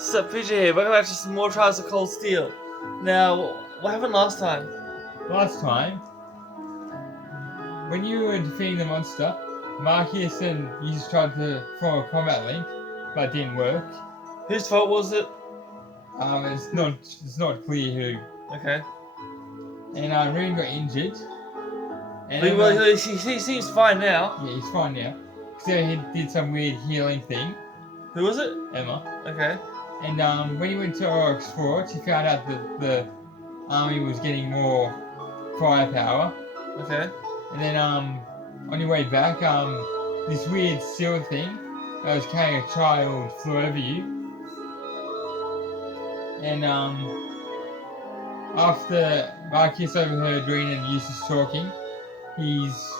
So, PJ here, welcome back to some more Trials of Cold Steel. Now, what happened last time? Last time, when you were defeating the monster, Machias and you just tried to form a combat link, but it didn't work. Whose fault was it? It's not clear who. Okay. And Reen got injured. And Well, he seems fine now. yeah, he's fine now. So he did some weird healing thing. Who was it? Emma. Okay. And when he went to Oryx Fort, he found out that the army was getting more firepower. Okay. And then on your way back, this weird seal thing that was carrying a child flew over you. And after Marcus overheard Reen and Eustace talking, he's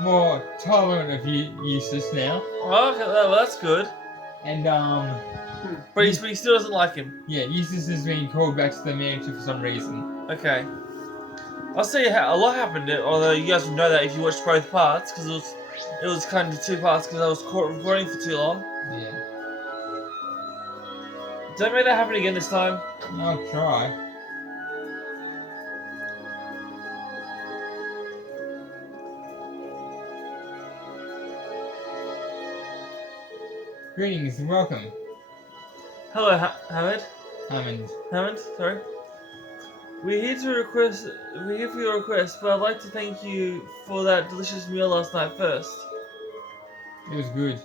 more tolerant of Eustace now. Oh, okay, well, that's good. And But he still doesn't like him. yeah, Eustace has been called back to the mansion for some reason. Okay. I'll say a lot happened, although you guys would know that if you watched both parts, because it was kind of two parts, because I was recording for too long. Yeah. Don't make that happen again this time. I'll try. Greetings and welcome, Hello, Hammond. Hammond. Sorry. We're here for your request, but I'd like to thank you for that delicious meal last night first. It was good.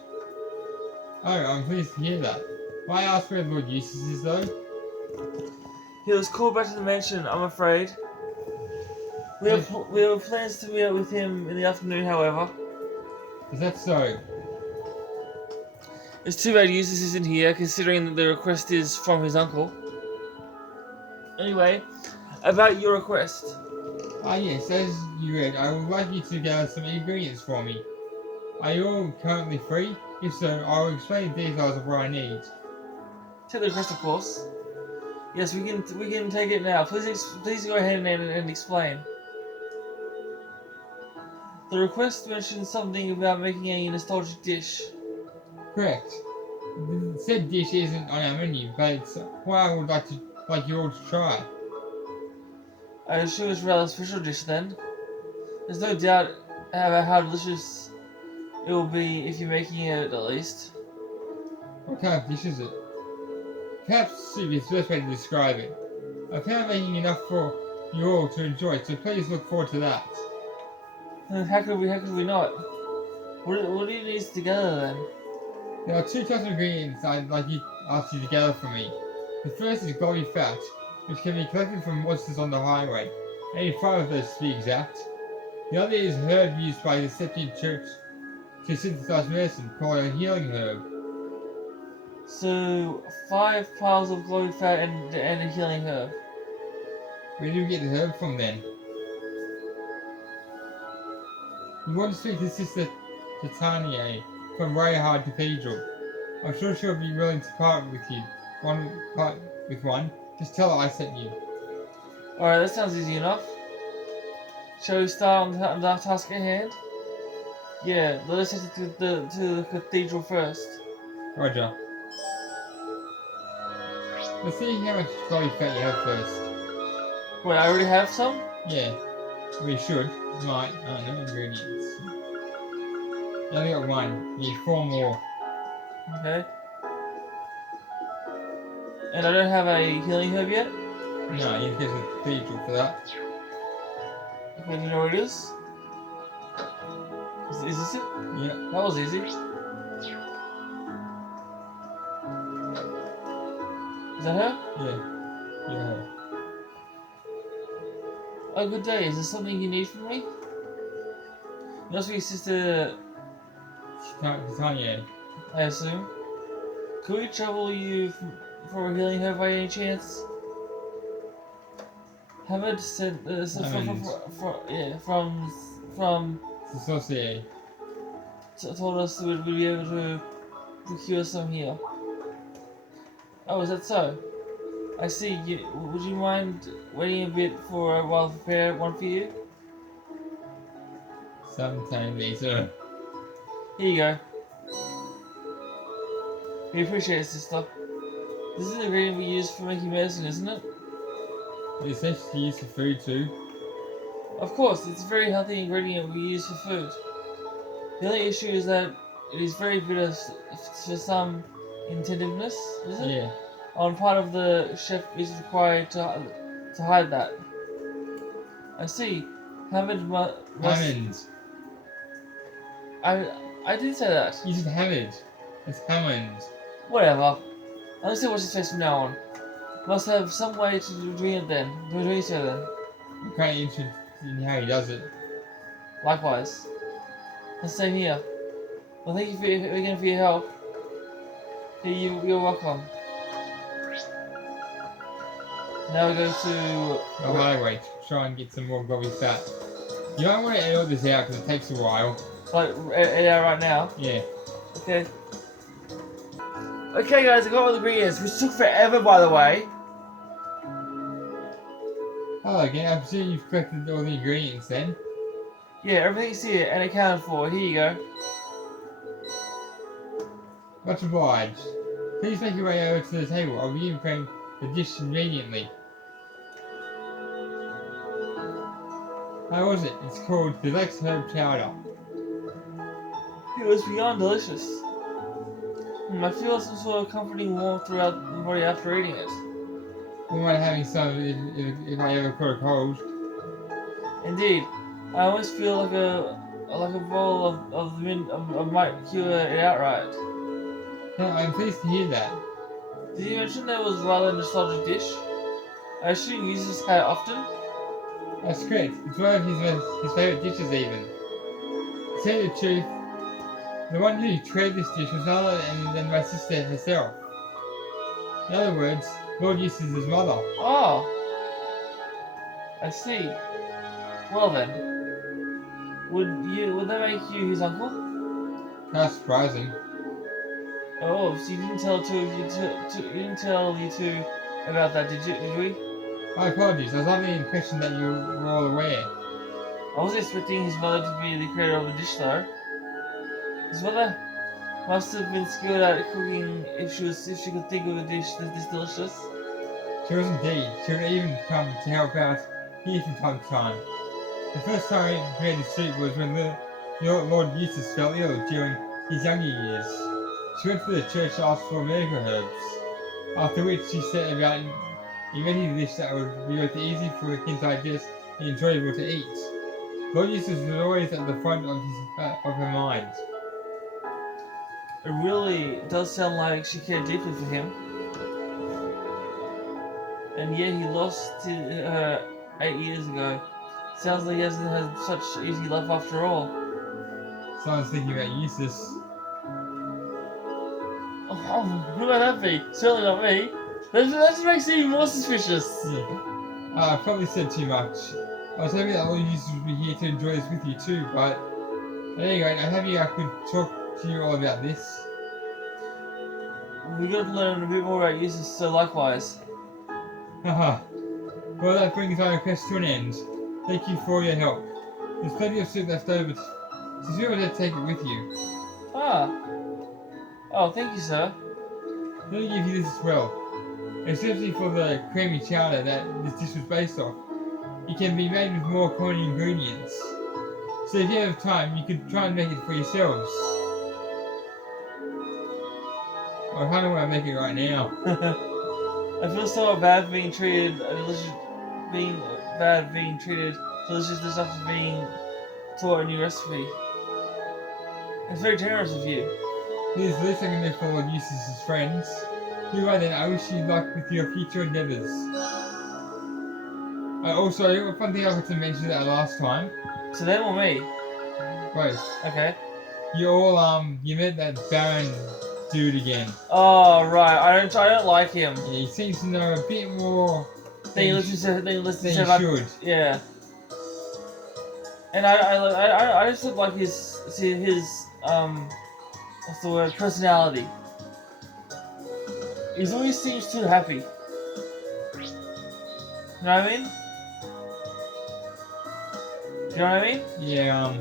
Oh, I'm pleased to hear that. May I ask where Lord Eustace is though? He was called back to the mansion, I'm afraid. We have plans to meet up with him in the afternoon, however. Is that so? It's too bad Eustace isn't here, considering that the request is from his uncle. Anyway, about your request. Ah yes, as you read, I would like you to gather some ingredients for me. Are you all currently free? If so, I will explain the details of what I need. Take the request, of course. Yes, we can take it now. Please go ahead and explain. The request mentions something about making a nostalgic dish. Correct. Said dish isn't on our menu, but it's what I would like you all to try. I assume it's a rather special dish then. There's no doubt about how delicious it will be if you're making it, at least. What kind of dish is it? Perhaps soup is the best way to describe it. I found making enough for you all to enjoy, so please look forward to that. How could we not? What do you need together then? There are two types of ingredients I'd like you ask you to gather for me. The first is glowy fat, which can be collected from monsters on the highway, 85 of those to be exact. The other is a herb used by the Septian Church to synthesize medicine, called a healing herb. So 5 piles of glowing fat and a healing herb. Where do you get the herb from then? You want to speak to Sister Titania from Rayhard Cathedral. I'm sure she'll be willing to part with one. Just tell her I sent you. Alright, that sounds easy enough. Shall we start on the task at hand? Yeah, let us head to the cathedral first. Roger. Let's see how much glowy fat you have first. Wait, I already have some? Yeah, we should. Might. No ingredients. You only got one. You need 4 more. Okay. And I don't have a healing herb yet? No, you need to go to the cathedral for that. Okay, do you know where it is? Is this it? Yeah. That was easy. Is that her? Yeah. Yeah. Oh, good day. Is there something you need from me? You must be Sister, Titania. I assume. Could we trouble you for a healing herb by any chance? Hamid said from Associate. told us that we'd be able to procure some here. Oh, is that so? I see. Would you mind waiting a bit for a while to prepare one for you? Sometime later. Here you go. We appreciate it, sister. This is the ingredient we use for making medicine, isn't it? It's essentially used for food too. Of course, it's a very healthy ingredient we use for food. The only issue is that it is very bitter for some intentiveness, is it? Yeah. On part of the chef is required to hide that. I see. Hamid must... Hammond. I did say that. You said Hamid. It's Hammond. Whatever. I'll just watch his face from now on. Must have some way to do it then. Do so then. I'm kind of interested in how he does it. Likewise. Let's stay here. Well, thank you again for your help. You're welcome. Now we go to... Oh, highway to try and get some more gobby fat. You don't want to edit all this out because it takes a while. Like, edit out right now? Yeah. Okay. Okay guys, I got all the ingredients, which took forever by the way. Hello again, I presume you've collected all the ingredients then. Yeah, everything's here and accounted for. Here you go. Much obliged. Please make your way over to the table. I'll be preparing the dish immediately. How was it? It's called Deluxe Herb Chowder. It was beyond delicious. I feel some sort of comforting warmth throughout the body after eating it. Wouldn't mind having some if I ever caught a cold. Indeed, I always feel like a bowl of the mint might cure it outright. Yeah, I'm pleased to hear that. Did you mention that it was rather a nostalgic dish? I assume you use this guy often? That's correct. It's one of his favourite dishes even. To tell you the truth, the one who created this dish was none other than my sister herself. In other words, Lord Eustace's mother. Oh, I see. Well then, would that make you his uncle? How surprising. Oh, so you didn't tell you didn't tell you two about that, did we? My apologies, I was under the impression that you were all aware. I wasn't expecting his mother to be the creator of the dish though. His mother must have been skilled at cooking if she could think of a dish that's this delicious. She was indeed. She would even come to help out here from time to time. The first time I created soup was when Lord Eustace fell ill during his younger years. She went to the church to ask for medical herbs, after which she set about inventing a dish that would be both easy for him to digest and enjoyable to eat. Lord Eustace was always at the front of her mind. It really does sound like she cared deeply for him. And yet he lost her 8 years ago. Sounds like he hasn't had such easy life after all. So I was thinking about Eustace. Oh, who might that be? Certainly not me. That just makes it even more suspicious. Yeah. I probably said too much. I was hoping that all you would be here to enjoy this with you too, but at any rate, I'm happy I could talk to you all about this. We got to learn a bit more about Eustace, so likewise. Haha. Well, that brings our request to an end. Thank you for your help. There's plenty of soup left over, so feel free to take it with you. Ah. Oh, thank you, sir. Let me give you this as well. Especially for the creamy chowder that this dish was based off. It can be made with more common ingredients. So if you have time, you could try and make it for yourselves. I kind of want to make it right now. I feel so bad being treated delicious just after being taught a new recipe. It's very generous of you. Here's the least I can do for Lord Eustace's friends. Goodbye then, I wish you luck with your future endeavours. Also, one thing I forgot to mention that last time. So them or me? Both. Okay. You all you met that Baron dude again. Oh right, I don't like him. Yeah, he seems to know a bit more They than listen he to should. Yeah. And I just look like his what's the word, personality. He always seems too happy. You know what I mean? You know what I mean? Yeah,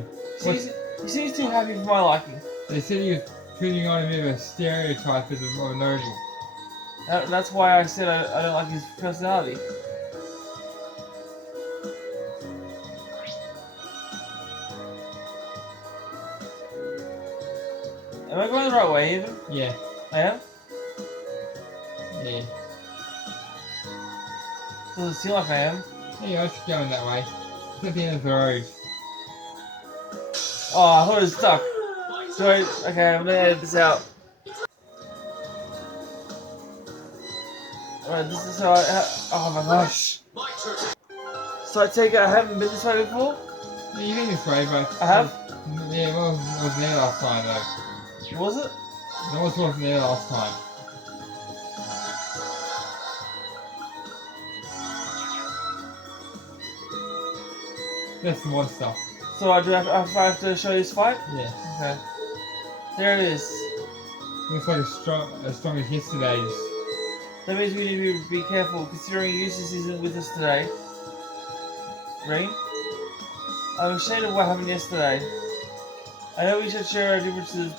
He seems too happy for my liking. they said he was putting on a bit of a stereotype as a noble. That's why I said I don't like his personality. Am I going the right way even? Yeah. I am? Yeah. Doesn't seem like I am. Yeah, I should go in that way. It's at the end of the road. Oh, I thought it was stuck. Sorry. Okay, I'm gonna edit this out. Alright, this is how I. Oh my gosh. So I take it I haven't been this way before? Yeah, you've been this way, but... I have? Yeah, it wasn't there last time, though. Was it? It wasn't there last time. That's the monster. So I have to show you this fight? Yeah. Okay. There it is. Looks like as strong as yesterday's. That means we need to be careful, considering Eustace isn't with us today. Rain? I'm ashamed of what happened yesterday. I know we should share our differences,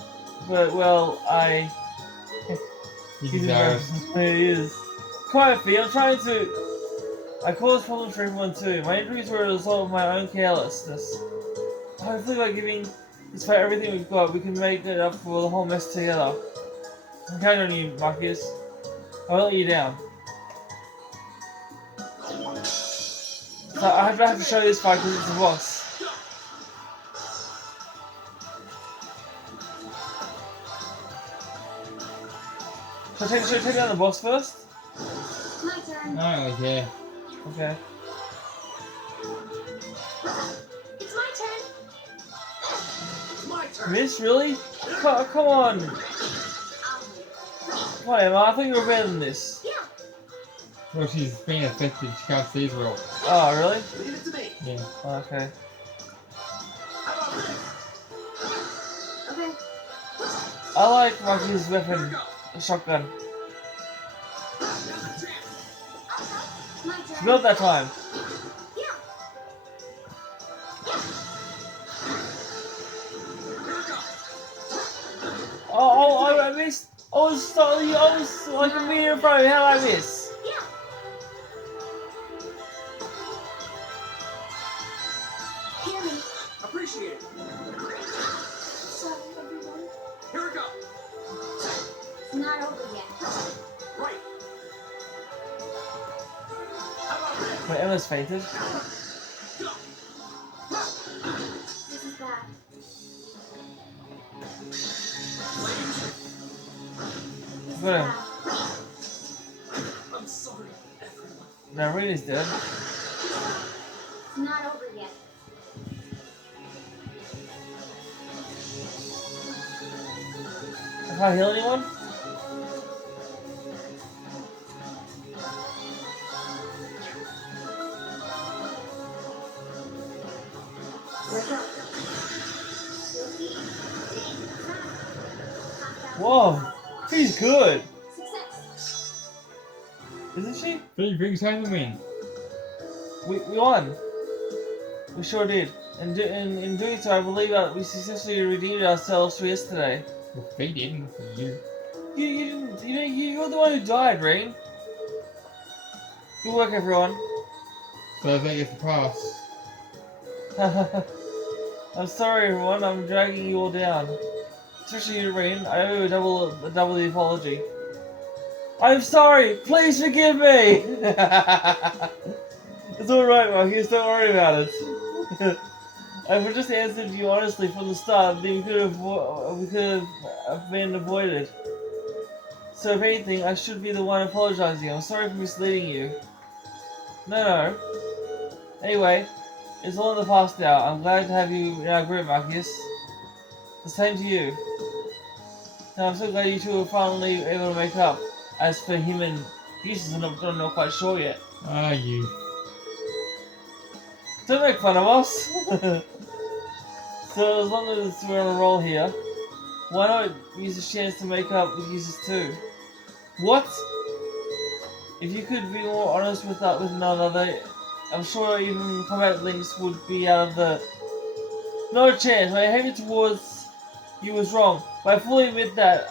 but, well, He's embarrassed. He is. Quietly, I'm trying to... I cause problems for everyone too. My injuries were a result of my own carelessness. Hopefully by giving this fight everything we've got, we can make it up for the whole mess together. I'm counting on you, Machias. I won't let you down. So I have to show you this fight because it's a boss. Should I take down the boss first? My turn. I don't really care. Okay. It's my turn. It's my turn. Miss, really? Come on. Come on, Emma, I thought you were better than this. Yeah. Well, she's being affected. She can't see as well. Oh, really? Leave it to me. Yeah. Okay. How about this? Okay. I like Machias' Here we weapon, go. a shotgun. Now's the chance. My She turn. built that time. Yeah. Here we go. Oh, I missed. I was like a meter in front of you. How did I miss? Yeah. Hear me. Appreciate it. Sorry, everyone. Here we go. It's not over yet. Right. How about this? Wait, Emma's fainted. Go. This is bad. This is Got him. bad. I'm sorry, everyone. Now Rena's dead. It's not over yet. Can I heal anyone? Whoa, she's good, Success. isn't she? 3 brings home the win. We won. We sure did. And in doing so, I believe that we successfully redeemed ourselves for yesterday. Well, they didn't. You. You didn't. You're the one who died, Rain. Good work, everyone. So they get the pass. I'm sorry, everyone. I'm dragging you all down. Especially you, Rain. I owe you a double the apology. I'm sorry. Please forgive me. It's all right, Machias. Don't worry about it. If I just answered you honestly from the start, then we could have been avoided. So if anything, I should be the one apologizing. I'm sorry for misleading you. No. Anyway, it's all in the past now. I'm glad to have you in our group, Machias. The same to you. Now I'm so glad you two are finally able to make up. As for him and Eustace, I'm not quite sure yet. Ah, you. Don't make fun of us! So as long as we're on a roll here, why not use a chance to make up with Eustace too? What? If you could be more honest with one another, I'm sure even combat links would be out of the... No chance, my behavior towards you was wrong, but I fully admit that.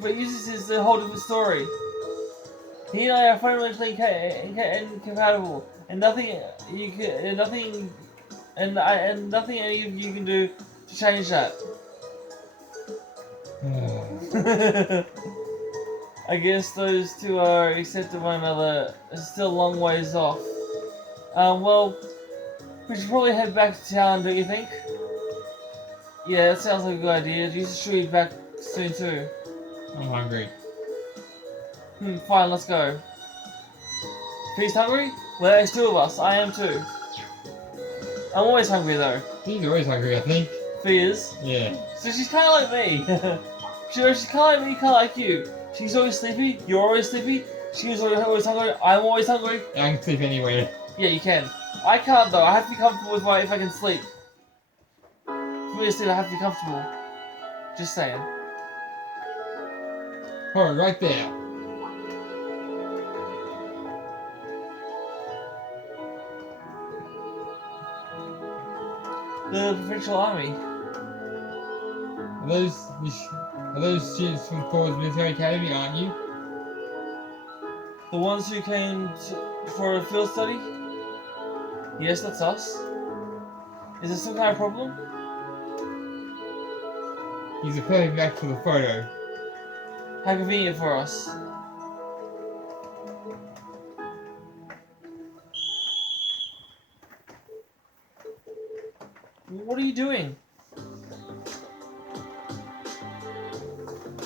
but uses is a whole different story. He and I are fundamentally incompatible, and nothing you can, and nothing, and nothing any of you can do to change that. I guess those two are accepting one another. It's still a long ways off. Well, we should probably head back to town, don't you think? Yeah, that sounds like a good idea. You should be back soon too. I'm hungry. Fine, let's go. Feast hungry? Well, there's two of us. I am too. I'm always hungry though. He's always hungry, I think. Fee is. Yeah. So she's kind of like me. she's kind of like me, kind of like you. She's always sleepy. You're always sleepy. She's always hungry. I'm always hungry. I can sleep anywhere. Yeah, you can. I can't though. I have to be comfortable with if I can sleep. For me to sleep, I have to be comfortable. Just saying. Oh, right there. The provincial army. Are those students from Ford's Military Academy, aren't you? The ones who came for a field study? Yes, that's us. Is there some kind of problem? He's a perfect match for the photo. How convenient for us. What are you doing?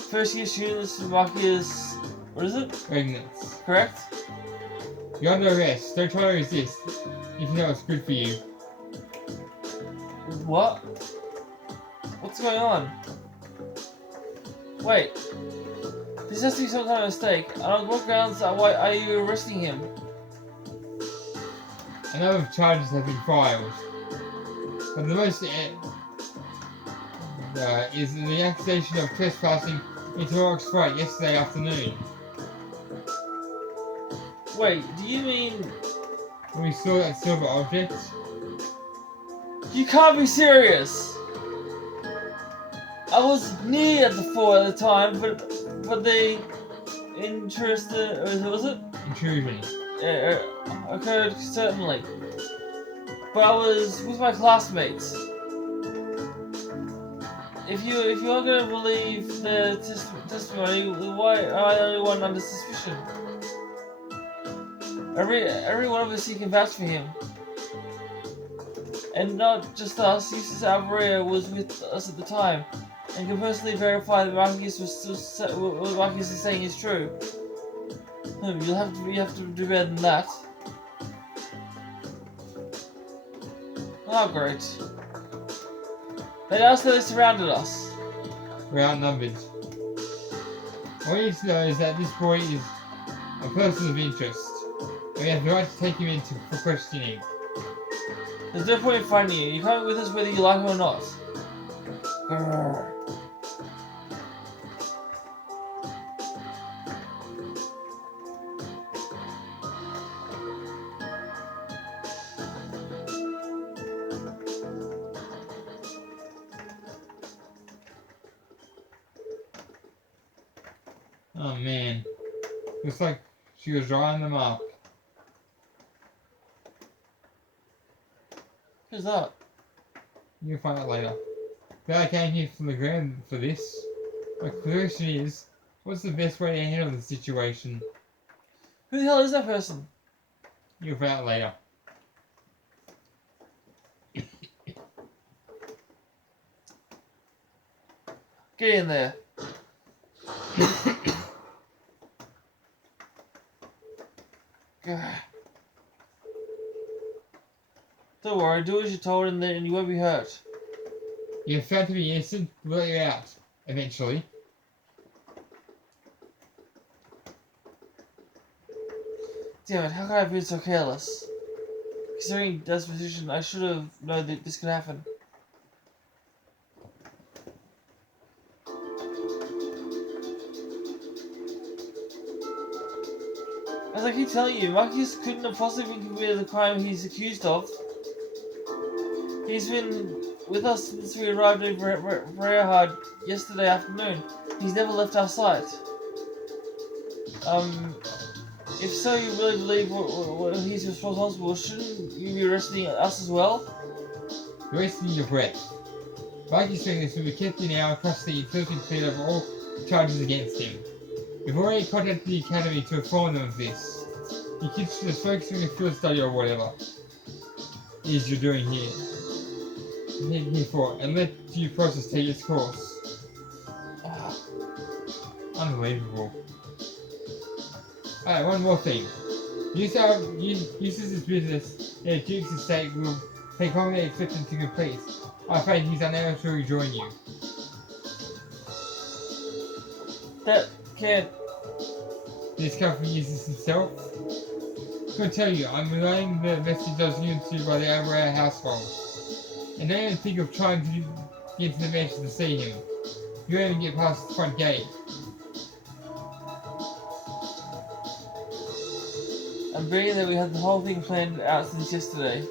First year students, Machias, what is it? Ignorance. Correct? You're under arrest. Don't try to resist. If you know it's good for you. What? What's going on? Wait. This has to be some kind of mistake. And on what grounds are you arresting him? A number of charges have been filed. But the most is the accusation of trespassing into Oric's fight yesterday afternoon. Wait, do you mean... When we saw that silver object, You can't be serious! I was near the fort at the time, but the interest, was it? intrusion. Occurred certainly. But I was with my classmates. If you are going to believe the testimony, why am I the only one under suspicion? Every one of us here can vouch for him. And not just us, Eustace Alvaria was with us at the time, and can personally verify that Machias what Machias is saying is true. You have to do better than that. Oh great. They asked that they surrounded us. We're outnumbered. All you need to know is that this boy is a person of interest. And we have the right to take him in for questioning. There's no point in fighting you. You're coming with us whether you like it or not. Grrr. Oh man. Looks like she was drawing them up. Who's that? You'll find out later. But I came here from the ground for this. My question is, what's the best way to handle the situation? Who the hell is that person? You'll find out later. Get in there. Grrr. Don't worry, do as you're told and you won't be hurt. You're found to be innocent, we'll let you out. Eventually. Damn it, how could I have been so careless? Considering Dad's position, I should have known that this could happen. As I keep telling you, Machias couldn't have possibly committed the crime he's accused of. He's been with us since we arrived over at Rarehard yesterday afternoon. He's never left our sight. If so, you really believe he's responsible, shouldn't you be arresting us as well? You're wasting your breath. Mikey's saying this will be kept in our custody until we can clear up all charges against him. We've already contacted the academy to inform them of this. You kids should just focus on your field study or whatever it is you're doing here for, and let due process take its course. Unbelievable. Alright, one more thing. Eustace's business at Duke's estate will take longer than expected to complete. I'm afraid he's unable to rejoin you. That can't. This come from Eustace himself? I can tell you, I'm relaying the message I was given to you by the Abraham household. And don't even think of trying to get to the mansion to see him. You won't even get past the front gate. I'm bringing that we had the whole thing planned out since yesterday.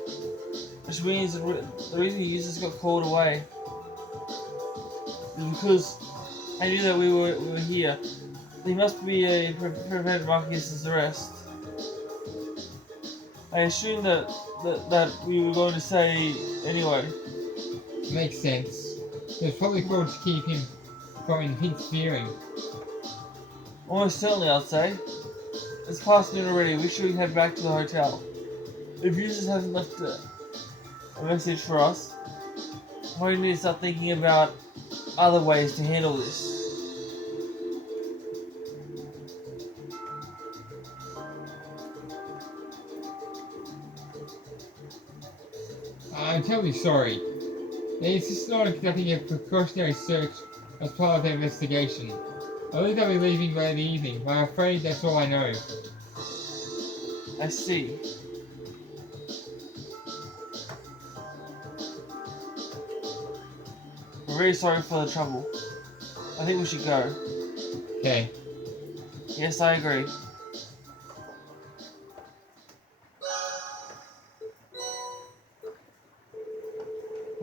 Which means the reason users got called away is because I knew that we were here. There must be a prevent Machias' arrest. I assumed that we were going to say anyway. Makes sense. It's probably called to keep him from interfering. Almost certainly, I'd say. It's past noon already. We should head back to the hotel. If users hasn't left a message for us, we need to start thinking about other ways to handle this. I'm terribly sorry. They insisted on conducting a precautionary search as part of their investigation. I believe they'll be leaving by the evening, but I'm afraid that's all I know. I see. We're very sorry for the trouble. I think we should go. Okay. Yes, I agree.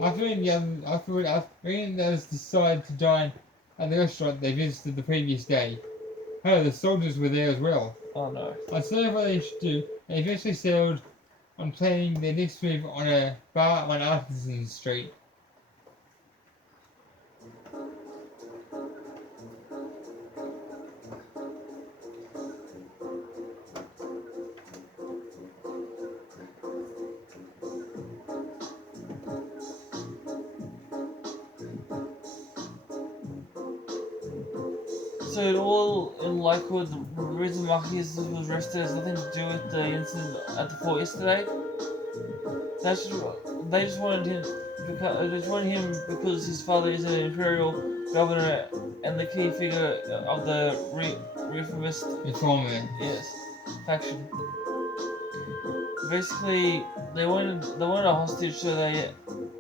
After me and the others decided to dine at the restaurant they visited the previous day. However, the soldiers were there as well. Oh no. Uncertain what they should do, they eventually settled on planning their next move on a bar on Artisan Street. So in all in likelihood, the reason Machias was arrested has nothing to do with the incident at the fort yesterday. They just wanted him because his father is an imperial governor and the key figure of the reformist Yes. faction. Basically, they wanted a hostage so they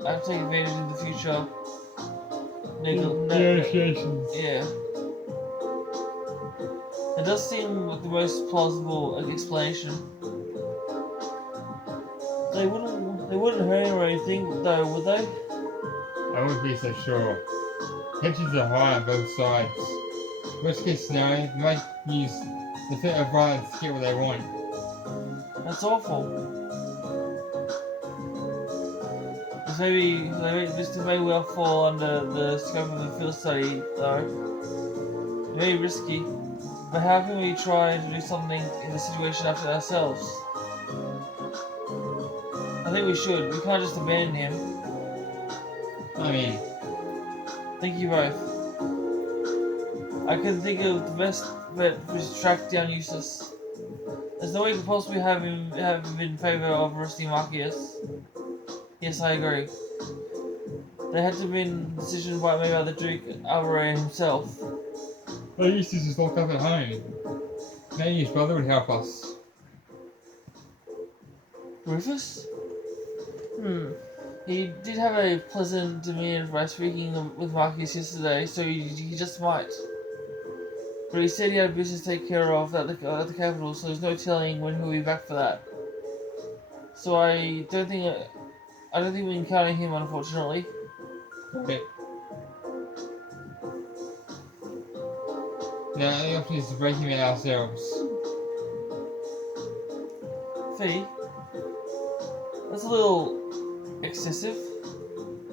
have to take advantage in the future. Negotiations. Yeah. It does seem like the most plausible explanation. They wouldn't hurt him or anything though, would they? I wouldn't be so sure. Tensions are high on both sides. Worst case scenario, they might use the threat of violence to get what they want. That's awful. This may well fall under the scope of the field study, though. Very risky. But how can we try to do something in the situation after ourselves? I think we should. We can't just abandon him. I mean, Thank you both. I can think of the best bet was to track down Eustace. There's no way we could possibly have him in favour of arresting Machias. Yes, I agree. There had to have been a decision made by the Duke Alvaray himself. well, Eustace is locked up at home. Maybe his brother would help us. Rufus? He did have a pleasant demeanour by speaking with Machias yesterday, so he just might. But he said he had business to take care of at the capital, so there's no telling when he'll be back for that. So I don't think we can count on him, unfortunately. Okay. Now the option is to break him out ourselves. Fee? That's a little excessive.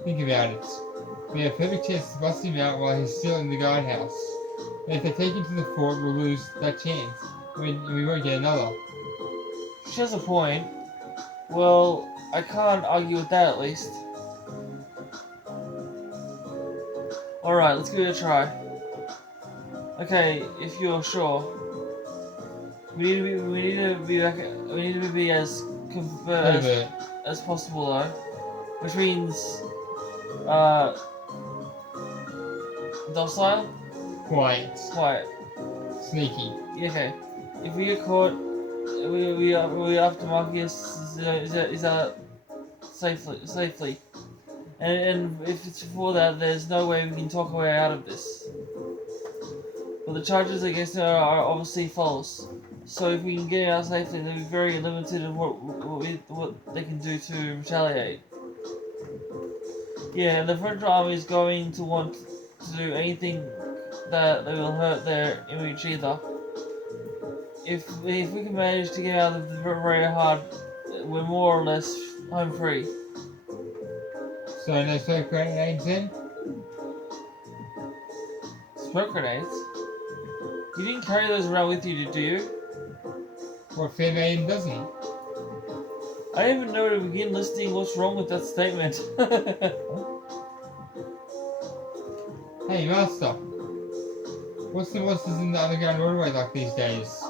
Think about it. We have a perfect chance to bust him out while he's still in the guardhouse. And if they take him to the fort, we'll lose that chance. We won't get another. She has a point. Well, I can't argue with that at least. Alright, let's give it a try. Okay, if you're sure. We need to be as converse Covert. as possible though. Which means docile? Quiet. Quiet. Sneaky. Yeah, okay. If we get caught we have to Machias is safely. And if it's before that, there's no way we can talk our way out of this. But the charges against her are obviously false. So if we can get out safely, they'll be very limited in what they can do to retaliate. Yeah, and the French army is going to want to do anything that they will hurt their image either. If we can manage to get out of the very hard, we're more or less home free. So no smoke grenades then? Smoke grenades? You didn't carry those around with you, do you? What fair maiden doesn't? I don't even know where to begin listing what's wrong with that statement. Hey, Master. What's the monsters in the underground waterway like these days?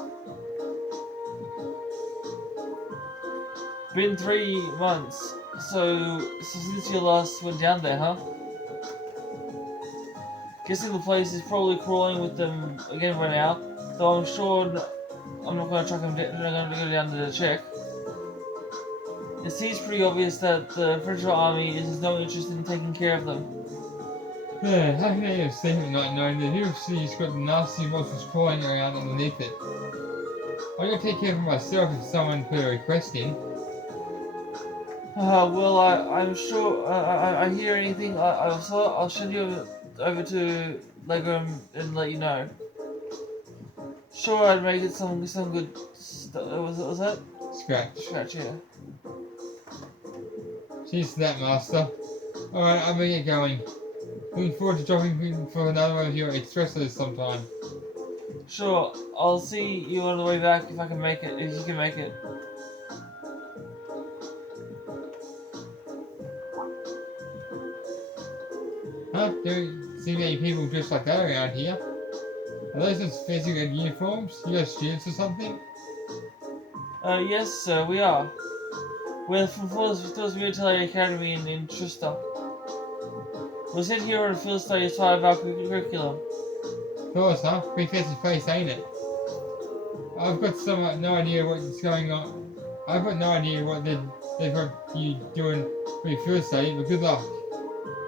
Been 3 months, so since you last went down there, huh? Guessing the place is probably crawling with them again by now, though I'm sure I'm not going to track them down, I'm going to go down to check. It seems pretty obvious that the French army is no interest in taking care of them. Yeah, how can you have statement not knowing that UFC's got nasty monsters crawling around underneath it? I gotta take care of myself if someone put a request in. Well, I'm sure I hear anything. I'll send you over to Legram and let you know. Sure, I'd make it some good stuff. Was that? Scratch. Yeah. Cheers to that, Master. Alright, I'm gonna get going. Looking forward to dropping in for another one of your expressos sometime. Sure, I'll see you on the way back if I can make it. If you can make it. Huh? Don't see many people dressed like that around here. Are those just fancy red uniforms? You guys students or something? Yes, sir, we are. We're from Phil's Military Academy in Trista. We're sent here on a field study as part of our curriculum. Yours, huh? Pretty fancy place, ain't it? I've got no idea what's going on. I've got no idea what they've got you doing for your field study, but good luck.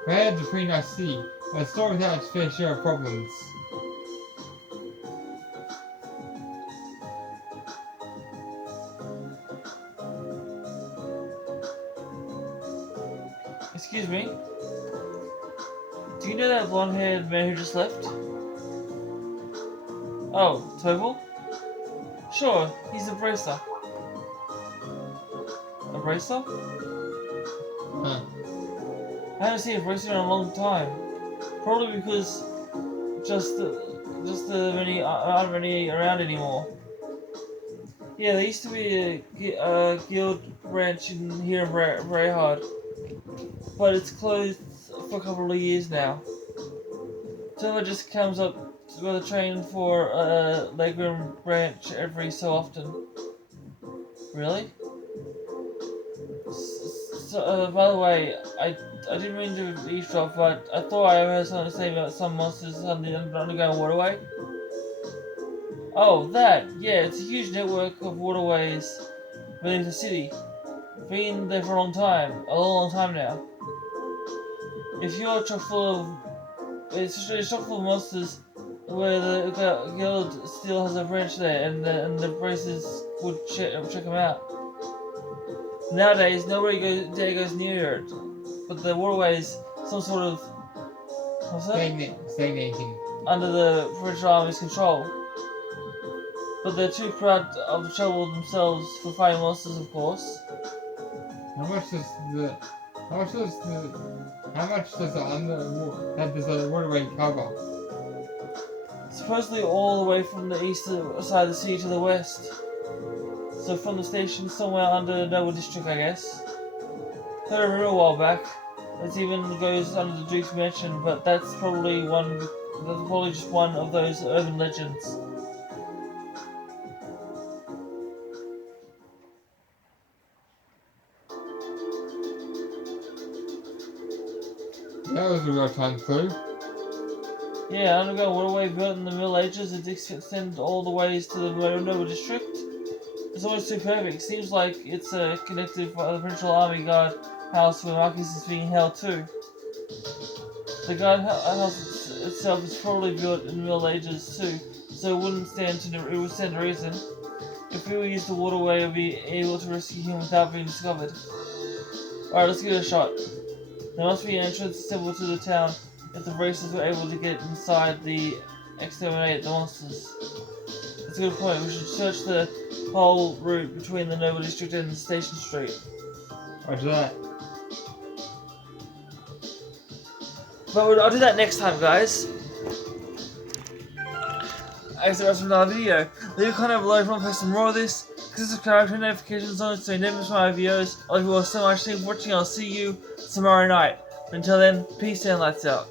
Perhaps a pretty nice city, but it's not without its fair share of problems. Excuse me? Do you know that blonde-haired man who just left? Oh, Toval? Sure, he's a bracer. A bracer? Huh. I haven't seen a bracer in a long time. Probably because just many aren't many around anymore. Yeah, there used to be a guild branch here in Brayhard, but it's closed for a couple of years now. Tova just comes up with a train for a Legram branch every so often. Really? So, by the way, I didn't mean to eavesdrop, but I thought I heard something to say about some monsters on the underground waterway. Oh, that! Yeah, it's a huge network of waterways within the city. Been there for a long time now. If you're chock full of... It's chock full of monsters where the guild still has a branch there and the bracers would check them out. Nowadays, nobody goes near it, but the waterway is some sort of... What's that? Stagnating. under the provincial army's control. But they're too proud of the trouble themselves for fighting monsters, of course. How much does the waterway cover? Supposedly all the way from the east side of the sea to the west. So from the station somewhere under Noble District, I guess. Heard of it a while back. It even goes under the Duke's Mansion, but that's probably just one of those urban legends. That was a real time clue. Yeah, underground waterway built in the Middle Ages, it extends all the ways to the Noble District. It's almost too perfect. Seems like it's connected by the Provincial Army Guard house where Machias is being held too. The guard house itself is probably built in the Middle Ages too, so it would stand to reason. If we use the waterway, we'll be able to rescue him without being discovered. Alright, let's give it a shot. There must be an entrance accessible to the town if the racers were able to get inside the exterminate the monsters. That's a good point. We should search the whole route between the Noble District and Station Street. Roger that. But I'll do that next time, guys. I guess that's another video. Leave a comment below if you want to play some more of this. Click subscribe, turn notifications on so you never miss my videos. I love you all so much. Thank you for watching. I'll see you tomorrow night. Until then, peace and lights out.